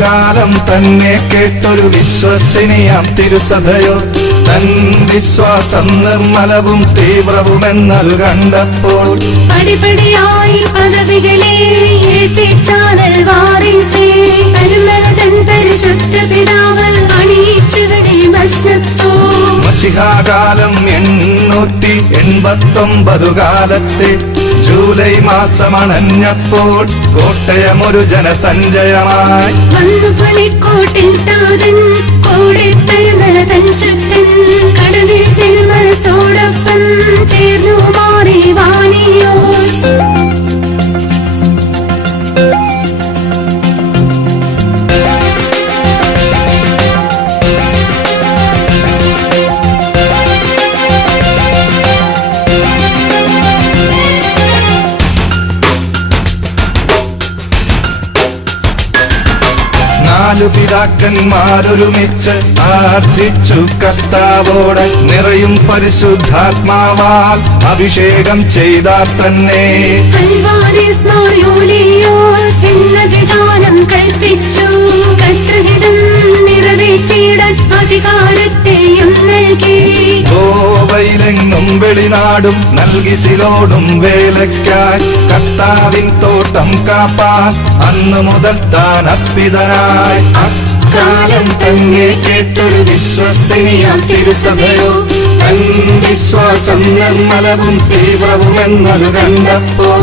അക്കാലം തന്നെ കേട്ടൊരു വിശ്വസിനിയാം തിരുസഭയോ തൻ വിശ്വാസം നിർമ്മലവും തീവ്രവുമെന്നത് കണ്ടപ്പോൾ പടിപടിയായി പദവികളെ ഏൽപ്പിച്ചാനൽ വാരിസേ പരിമലതൻ പരിശുദ്ധ പിതാവ് അണിയിച്ചവരെ ഭസ്മപ്സോ മശിഹാകാലം 889 കാലത്തെ ജൂലൈ മാസമണഞ്ഞപ്പോൾ കോട്ടയമൊരു ജനസഞ്ചയമായി വന്നു പണിക്കോട്ടിൽ താതൻ കോടെ പരിമലതൻ ശക്തൻ കടവിൽ തിരുമനസോടൊപ്പം ചേർന്നു മാറി വാണിയോസ് നാലു പിതാക്കന്മാരൊരുമിച്ച് പ്രാർത്ഥിച്ചു കർത്താവോടെ നിറയും പരിശുദ്ധാത്മാവാൽ അഭിഷേകം ചെയ്താൽ തന്നെ അൽവാരിസ് മാർ യൂലിയോസ് എന്ന വിധാനം കൽപ്പിച്ചു കർത്തൃഹിതം നിറവേറ്റിയിടാൻ അധികാരത്തെയും നൽകി ഗോവയിലെങ്ങും വെളിനാടും നൽകി സിലോണും വേലയ്ക്കായി കർത്താവിൻ തോട്ടം കാപ്പാൻ അന്നു മുതൽ താൻ അർപ്പിതനായി അക്കാലം തന്നെ കേട്ടൊരു വിശ്വസിനിയാം തിരുസഭയോ തൻ വിശ്വാസം നിർമ്മലവും തീവ്രവുമെന്നത് കണ്ടപ്പോൾ